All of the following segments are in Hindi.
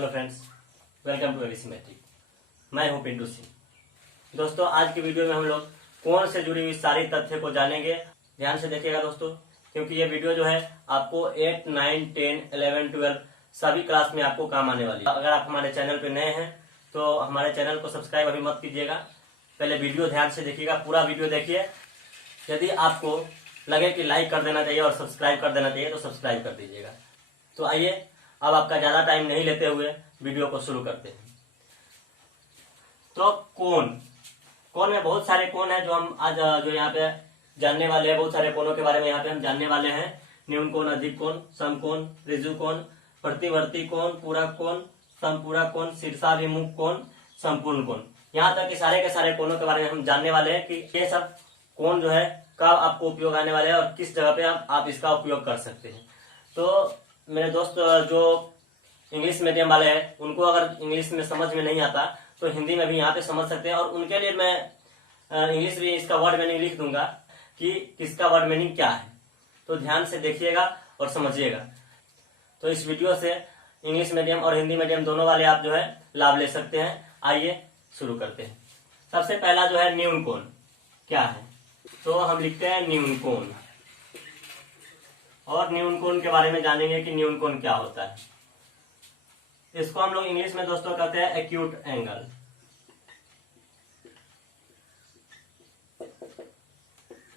Hello friends, welcome to ABC matric. मैं हूं पिंटू सिंह। दोस्तों, आज की वीडियो में हम लोग कोण से जुड़ी हुई सारी तथ्य को जानेंगे। ध्यान से देखिएगा दोस्तों, क्योंकि ये वीडियो जो है आपको 8, 9, 10, 11, 12 सभी क्लास में आपको काम आने वाली है। अगर आप हमारे चैनल पे नए हैं तो हमारे चैनल को सब्सक्राइब अभी मत कीजिएगा। पहले वीडियो ध्यान से देखिएगा, पूरा वीडियो देखिए। यदि आपको लगे कि लाइक कर देना चाहिए और सब्सक्राइब कर देना चाहिए तो सब्सक्राइब कर दीजिएगा। तो आइए, अब आपका ज्यादा टाइम नहीं लेते हुए वीडियो को शुरू करते हैं। तो कोण में बहुत सारे कोण हैं जो हम आज जो यहाँ पे जानने वाले हैं। बहुत सारे कोणों के बारे में यहाँ पे हम जानने वाले हैं। न्यून कोण, अधिक कोण, समकोण, ऋजु कोण, प्रतिवर्ती कोण, पूरक कोण, समपूरक कोण, शीर्षाभिमुख कोण, संपूर्ण कोण। यहाँ तक कि सारे के सारे कोणों के बारे में हम जानने वाले हैं कि ये सब कोण जो है कब आपको उपयोग आने वाले हैं और किस जगह पे आप इसका उपयोग कर सकते हैं। तो मेरे दोस्त जो इंग्लिश मीडियम वाले हैं, उनको अगर इंग्लिश में समझ में नहीं आता तो हिंदी में भी यहाँ पे समझ सकते हैं। और उनके लिए मैं इंग्लिश भी इसका वर्ड मीनिंग लिख दूंगा कि इसका वर्ड मीनिंग क्या है। तो ध्यान से देखिएगा और समझिएगा। तो इस वीडियो से इंग्लिश मीडियम और हिंदी मीडियम दोनों वाले आप जो है लाभ ले सकते हैं। आइए शुरू करते हैं। सबसे पहला जो है न्यून कोण क्या है, तो हम लिखते हैं न्यून कोण। और न्यून कोण के बारे में जानेंगे कि न्यून कोण क्या होता है। इसको हम लोग इंग्लिश में दोस्तों कहते हैं एक्यूट एंगल।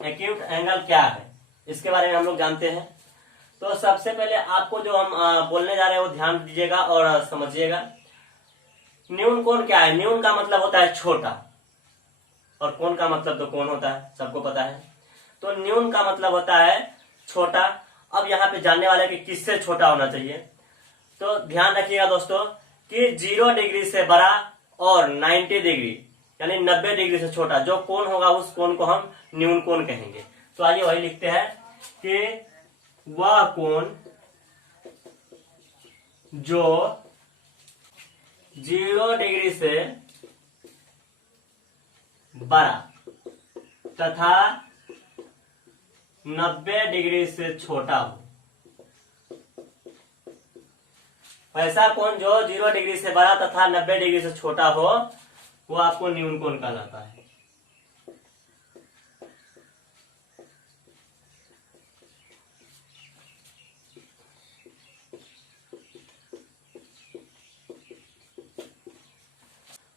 एक्यूट एंगल क्या है, इसके बारे में हम लोग जानते हैं। तो सबसे पहले आपको जो हम बोलने जा रहे हैं वो ध्यान दीजिएगा और समझिएगा। न्यून कोण क्या है? न्यून का मतलब होता है छोटा, और कोण का मतलब तो कोण होता है, सबको पता है। तो न्यून का मतलब होता है छोटा। अब यहाँ पे जानने वाले कि किससे छोटा होना चाहिए। तो ध्यान रखिएगा दोस्तों कि 0 डिग्री से बड़ा और 90 डिग्री यानी 90 डिग्री से छोटा जो कोण होगा उस कोण को हम न्यून कोण कहेंगे। तो आइए वही लिखते हैं कि वह कोण जो 0 डिग्री से बड़ा तथा 90 डिग्री से छोटा हो। ऐसा कोण जो 0 डिग्री से बड़ा तथा 90 डिग्री से छोटा हो वो आपको न्यून कोण कहलाता है।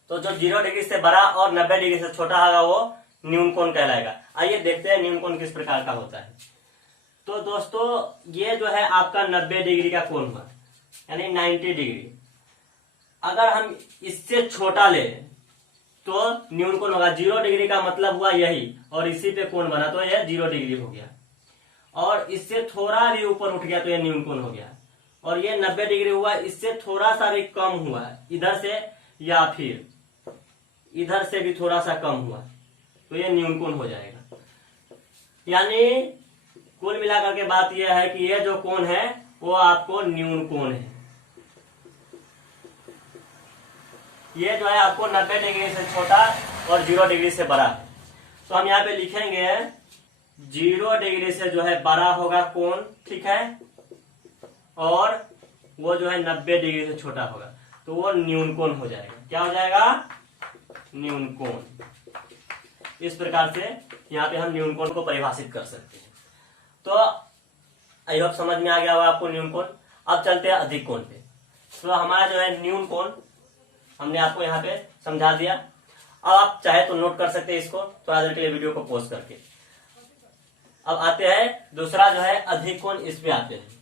तो जो 0 डिग्री से बड़ा और 90 डिग्री से छोटा होगा वो न्यून कोण कहलाएगा। आइए देखते हैं न्यून कोण किस प्रकार का होता है। तो दोस्तों, ये जो है आपका 90 डिग्री का कोण हुआ, यानी 90 डिग्री। अगर हम इससे छोटा ले तो न्यून कोण होगा। 0 डिग्री का मतलब हुआ यही, और इसी पे कोण बना तो यह 0 डिग्री हो गया। और इससे थोड़ा भी ऊपर उठ गया तो यह न्यून कोण हो गया। और ये 90 डिग्री हुआ, इससे थोड़ा सा भी कम हुआ इधर से या फिर इधर से भी थोड़ा सा कम हुआ तो ये न्यून कोण हो जाएगा। यानी कुल मिलाकर के बात यह है कि ये जो कोण है वो आपको न्यून कोण है। ये जो है आपको 90 डिग्री से छोटा और 0 डिग्री से बड़ा है। तो हम यहाँ पे लिखेंगे 0 डिग्री से जो है बड़ा होगा कोण, ठीक है, और वो जो है 90 डिग्री से छोटा होगा तो वो न्यून कोण हो जाएगा। क्या हो जाएगा? न्यून कोण। इस प्रकार से यहाँ पे हम न्यून कोण को परिभाषित कर सकते हैं। तो आई होप समझ में आ गया होगा आपको न्यून कोण। अब चलते हैं अधिक कोण पे। तो हमारा जो है न्यून कोण हमने आपको यहाँ पे समझा दिया। अब आप चाहे तो नोट कर सकते हैं इसको थोड़ा देर के लिए वीडियो को पॉज करके। अब आते हैं दूसरा जो है अधिक कोण, इस पे आते हैं।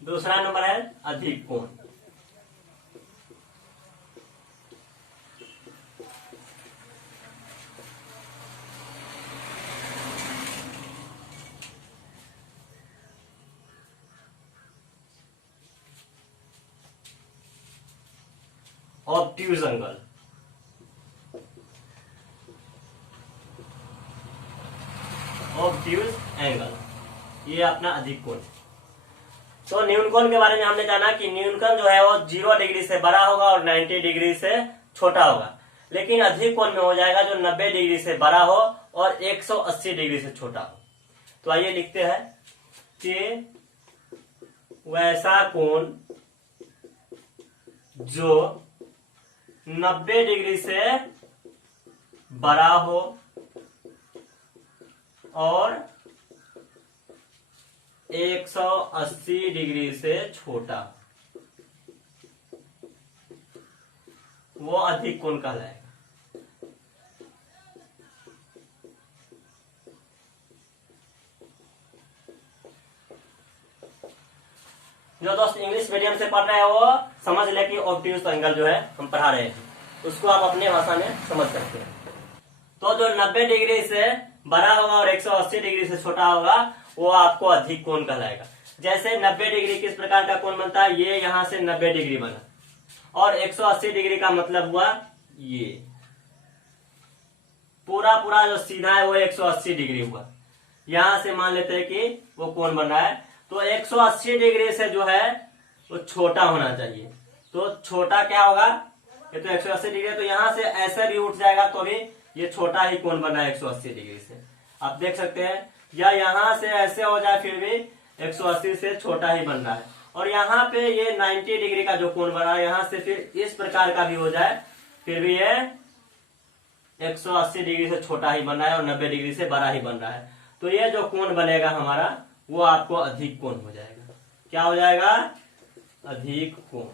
दूसरा नंबर है अधिक कोण। Obtuse angle. ऑब्ट्यूज एंगल ये अपना अधिक कोण। तो न्यून कोण के बारे में हमने जाना कि न्यून कोण जो है वो 0 डिग्री से बड़ा होगा और 90 डिग्री से छोटा होगा। लेकिन अधिक कोण में हो जाएगा जो 90 डिग्री से बड़ा हो और 180 डिग्री से छोटा हो। तो आइए लिखते हैं कि वैसा कोण जो 90 डिग्री से बड़ा हो और 180 डिग्री से छोटा, वो अधिक कोण कहलाएगा। जो दोस्त इंग्लिश मीडियम से पढ़ रहे हैं वो समझ ले कि ऑब्ट्यूज एंगल जो है हम पढ़ा रहे हैं, उसको आप अपने भाषा में समझ सकते हैं। तो जो 90 डिग्री से बड़ा होगा और 180 डिग्री से छोटा होगा वो आपको अधिक कोण कहलाएगा। जैसे 90 डिग्री किस प्रकार का कोण बनता है, ये यहां से 90 डिग्री बना और 180 डिग्री का मतलब हुआ ये पूरा पूरा जो सीधा है वो 180 डिग्री हुआ। यहां से मान लेते हैं कि वो कोण बन रहा है, तो 180 डिग्री से जो है वो छोटा होना चाहिए। तो छोटा क्या होगा, ये तो 180 डिग्री है, तो यहां से ऐसे भी उठ जाएगा तो भी ये छोटा ही कोण बना है 180 डिग्री से, आप देख सकते हैं। या यहां से ऐसे हो जाए फिर भी 180 से छोटा ही बन रहा है। और यहाँ पे ये 90 डिग्री का जो कोण बना है, यहाँ से फिर इस प्रकार का भी हो जाए फिर भी ये 180 डिग्री से छोटा ही बन रहा है और 90 डिग्री से बड़ा ही बन रहा है। तो ये जो कोण बनेगा हमारा वो आपको अधिक कोण हो जाएगा। क्या हो जाएगा, अधिक कोण।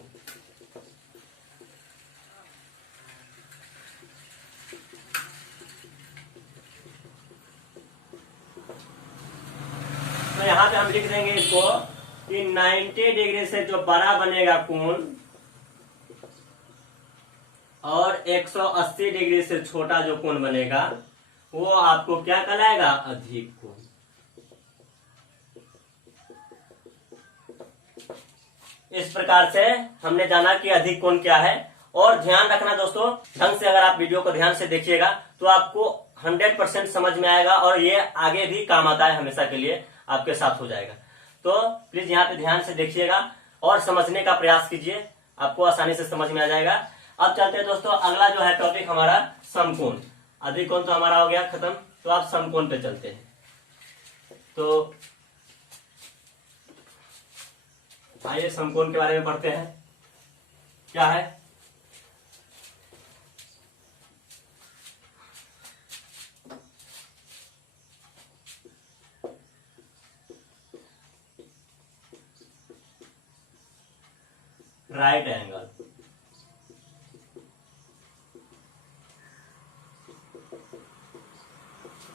तो यहां पे हम लिख देंगे इसको कि 90 डिग्री से जो बड़ा बनेगा कोण और 180 डिग्री से छोटा जो कोण बनेगा वो आपको क्या कहलाएगा, अधिक कोण। इस प्रकार से हमने जाना कि अधिक कोण क्या है। और ध्यान रखना दोस्तों, ढंग से अगर आप वीडियो को ध्यान से देखिएगा तो आपको 100% समझ में आएगा और ये आगे भी काम आता है, हमेशा के लिए आपके साथ हो जाएगा। तो प्लीज यहाँ पे ध्यान से देखिएगा और समझने का प्रयास कीजिए, आपको आसानी से समझ में आ जाएगा। अब चलते हैं दोस्तों, अगला जो है टॉपिक हमारा समकोण। अधिक कोण तो हमारा हो गया खत्म, तो आप समकोण पे चलते हैं। तो आइए समकोण के बारे में पढ़ते हैं, क्या है। Right angle.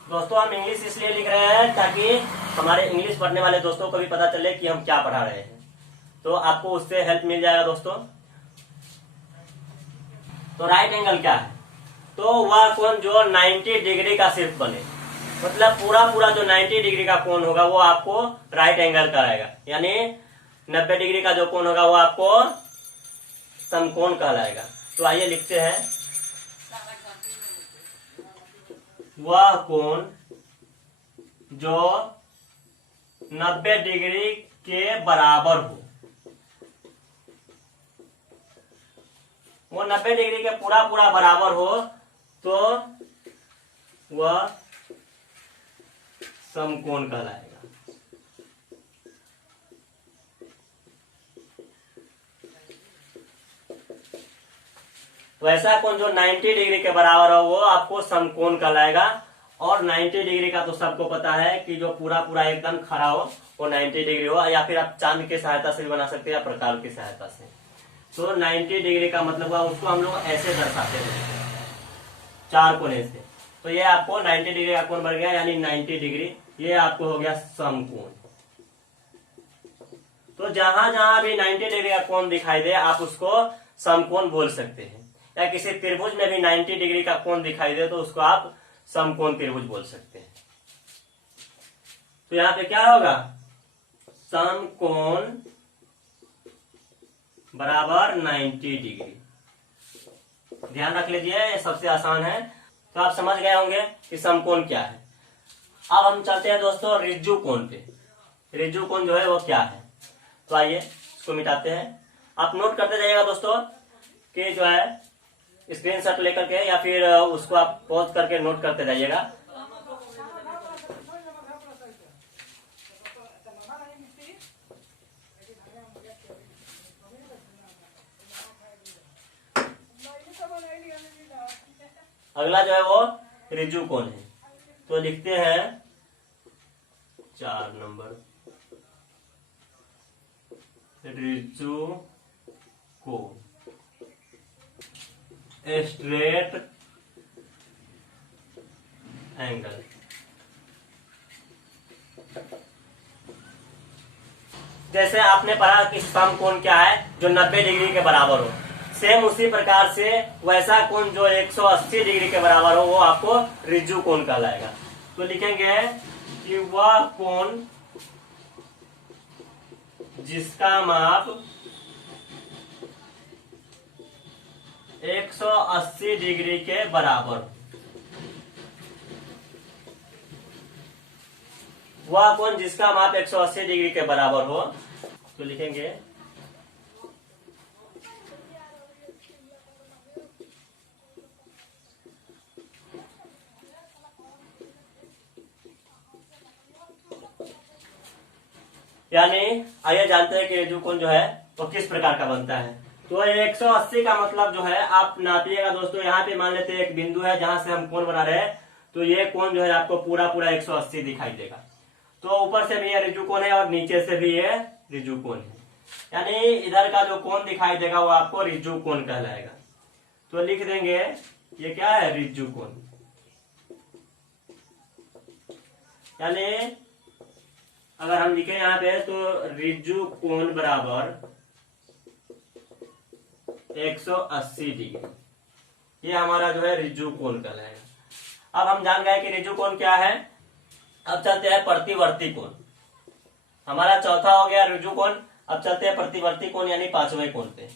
दोस्तों हम इंग्लिश इसलिए लिख रहे हैं ताकि हमारे इंग्लिश पढ़ने वाले दोस्तों को भी पता चले कि हम क्या पढ़ा रहे हैं, तो आपको उससे हेल्प मिल जाएगा दोस्तों। तो राइट एंगल क्या है, तो वह कोण जो 90 डिग्री का सिर्फ बने, मतलब पूरा पूरा जो 90 डिग्री का कोण होगा वो आपको राइट एंगल कहलाएगा। यानी 90 डिग्री का जो कोण होगा वो आपको समकोण कहलाएगा। तो आइए लिखते हैं, वह कोण जो 90 डिग्री के बराबर हो, वो 90 डिग्री के पूरा पूरा बराबर हो तो वह समकोण कहलाएगा। तो ऐसा कोण जो 90 डिग्री के बराबर हो वो आपको समकोण कहलाएगा। और 90 डिग्री का तो सबको पता है कि जो पूरा पूरा एकदम खड़ा हो वो 90 डिग्री हो, या फिर आप चांद की सहायता से भी बना सकते हैं या प्रकार की सहायता से। तो 90 डिग्री का मतलब हुआ उसको हम लोग ऐसे दर्शाते हैं, चार कोने से। तो ये आपको 90 डिग्री का कोण बन गया, यानी 90 डिग्री, ये आपको हो गया समकोण। तो जहां जहां भी 90 डिग्री का कोण दिखाई दे आप उसको समकोण बोल सकते हैं, या किसी त्रिभुज में भी 90 डिग्री का कोण दिखाई दे तो उसको आप समकोण त्रिभुज बोल सकते हैं। तो यहां पे क्या होगा, समकोण बराबर 90 डिग्री। ध्यान रख लीजिए, ये सबसे आसान है। तो आप समझ गए होंगे कि समकोण क्या है। अब हम चलते हैं दोस्तों ऋजु कोण पे। ऋजु कोण जो है वो क्या है, तो आइए इसको मिटाते हैं। आप नोट करते जाइएगा दोस्तों कि जो है स्क्रीनशॉट लेकर के या फिर उसको आप पॉज करके नोट करते जाइएगा। अगला जो है वो रिजु कोण है, तो लिखते हैं 4 नंबर रिजु कोण स्ट्रेट एंगल। जैसे आपने पढ़ा कि समकोण क्या है, जो 90 डिग्री के बराबर हो, सेम उसी प्रकार से वैसा कोण जो 180 डिग्री के बराबर हो वो आपको रिजु कोण कहलाएगा। तो लिखेंगे कि वह कोण जिसका माप 180 डिग्री के बराबर हो, वह कोण जिसका माप 180 डिग्री के बराबर हो, तो लिखेंगे यानी आइए जानते हैं कि रिजु कोण जो है वो किस प्रकार का बनता है। तो 180 का मतलब जो है आप नापिएगा दोस्तों, यहाँ पे मान लेते हैं एक बिंदु है जहां से हम कोण बना रहे हैं, तो ये कोण जो है आपको पूरा पूरा 180 दिखाई देगा। तो ऊपर से भी ये रिजु कोण है और नीचे से भी ये रिजु कोण है, यानी इधर का जो कोण दिखाई देगा वो आपको रिजु कोण कहलाएगा। तो लिख देंगे ये क्या है, रिजु कोण। यानी अगर हम लिखे यहाँ पे तो रिजु कोण बराबर 180 डिग्री, ये हमारा जो है रिजु कोण कहलाएगा। अब हम जान गए कि रिजु कोण क्या है। अब चलते हैं प्रतिवर्ती कोण। हमारा चौथा हो गया रिजु कोण, अब चलते हैं प्रतिवर्ती कोण यानी 5वें कोण पे।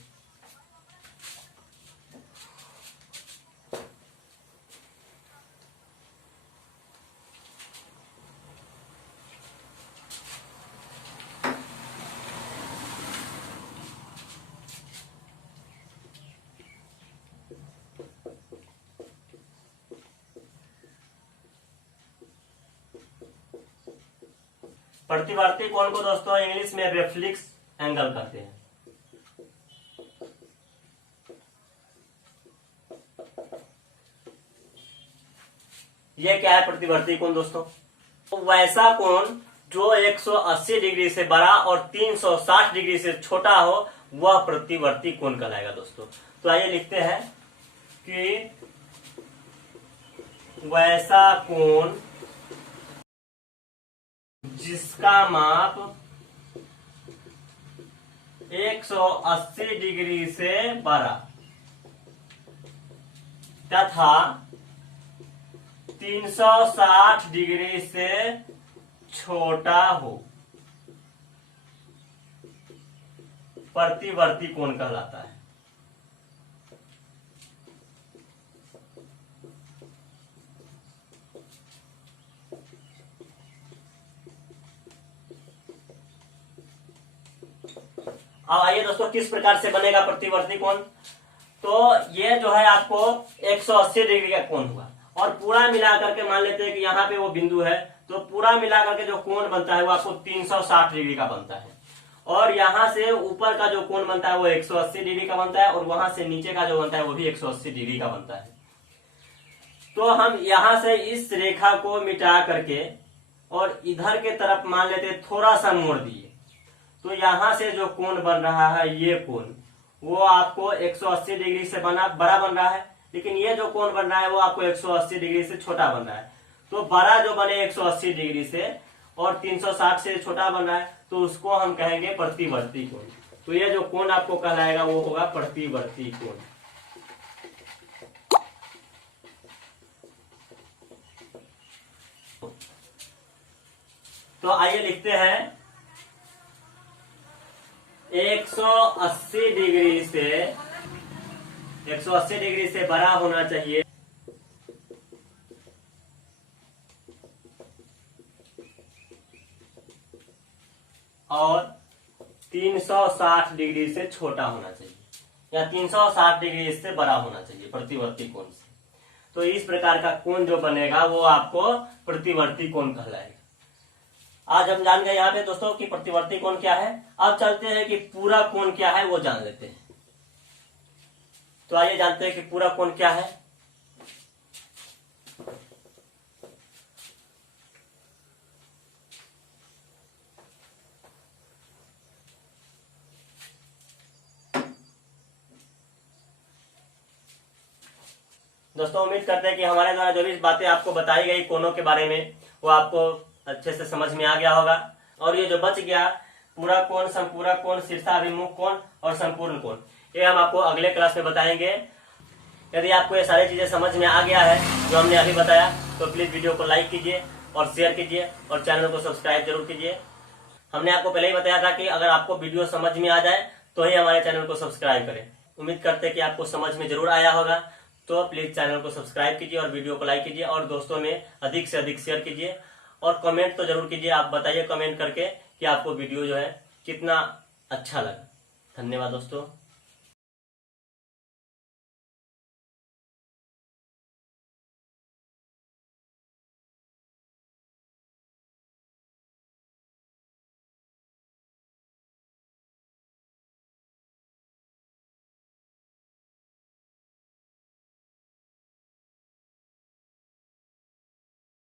प्रतिवर्ती कोण को दोस्तों इंग्लिश में रेफ्लेक्स एंगल कहते हैं। ये क्या है प्रतिवर्ती कोण दोस्तों? तो वैसा कोण जो 180 डिग्री से बड़ा और 360 डिग्री से छोटा हो वह प्रतिवर्ती कोण कहलाएगा दोस्तों। तो आइए लिखते हैं कि वैसा कोण जिसका माप 180 डिग्री से बड़ा तथा 360 डिग्री से छोटा हो प्रतिवर्ती कोण कहलाता है। अब आइए दोस्तों किस प्रकार से बनेगा प्रतिवर्ती कोण। तो ये जो है आपको 180 डिग्री का कोण हुआ और पूरा मिलाकर के मान लेते हैं कि यहाँ पे वो बिंदु है, तो पूरा मिलाकर के जो कोण बनता है वो आपको 360 डिग्री का बनता है। और यहाँ से ऊपर का जो कोण बनता है वो 180 डिग्री का बनता है और वहां से नीचे का जो बनता है वो भी 180 डिग्री का बनता है। तो हम यहाँ से इस रेखा को मिटा करके और इधर के तरफ मान लेते थोड़ा सा मोड़ दिए, तो यहां से जो कोण बन रहा है ये कोण वो आपको 180 डिग्री से बड़ा बन रहा है, लेकिन ये जो कोण बन रहा है वो आपको 180 डिग्री से छोटा बन रहा है। तो बड़ा जो बने 180 डिग्री से और 360 से छोटा बन रहा है तो उसको हम कहेंगे प्रतिवर्ती कोण। तो ये जो कोण आपको कहलाएगा वो होगा प्रतिवर्ती कोण। तो आइए लिखते हैं 180 डिग्री से बड़ा होना चाहिए और 360 डिग्री से छोटा होना चाहिए। या 360 डिग्री इससे बड़ा होना चाहिए प्रतिवर्ती कोण से। तो इस प्रकार का कोण जो बनेगा वो आपको प्रतिवर्ती कोण कहलाएगा। आज हम जान गए यहाँ पे दोस्तों कि प्रतिवर्ती कोण क्या है। अब चलते हैं कि पूरा कोण क्या है वो जान लेते हैं। तो आइए जानते हैं कि पूरा कोण क्या है। दोस्तों उम्मीद करते हैं कि हमारे द्वारा जो भी बातें आपको बताई गई कोणों के बारे में वो आपको अच्छे से समझ में आ गया होगा। और ये जो बच गया पूरा कोण, संपूरक कोण, शीर्षाभिमुख कोण और संपूर्ण कोण, ये हम आपको अगले क्लास में बताएंगे। यदि आपको ये सारी चीजें समझ में आ गया है जो हमने अभी बताया तो प्लीज वीडियो को लाइक कीजिए और शेयर कीजिए और चैनल को सब्सक्राइब जरूर कीजिए। हमने आपको पहले ही बताया था कि अगर आपको वीडियो समझ में आ जाए तो ही हमारे चैनल को सब्सक्राइब करें। उम्मीद करते हैं कि आपको समझ में जरूर आया होगा। तो प्लीज चैनल को सब्सक्राइब कीजिए और वीडियो को लाइक कीजिए और दोस्तों में अधिक से अधिक शेयर कीजिए और कमेंट तो जरूर कीजिए। आप बताइए कमेंट करके कि आपको वीडियो जो है कितना अच्छा लगा। धन्यवाद दोस्तों।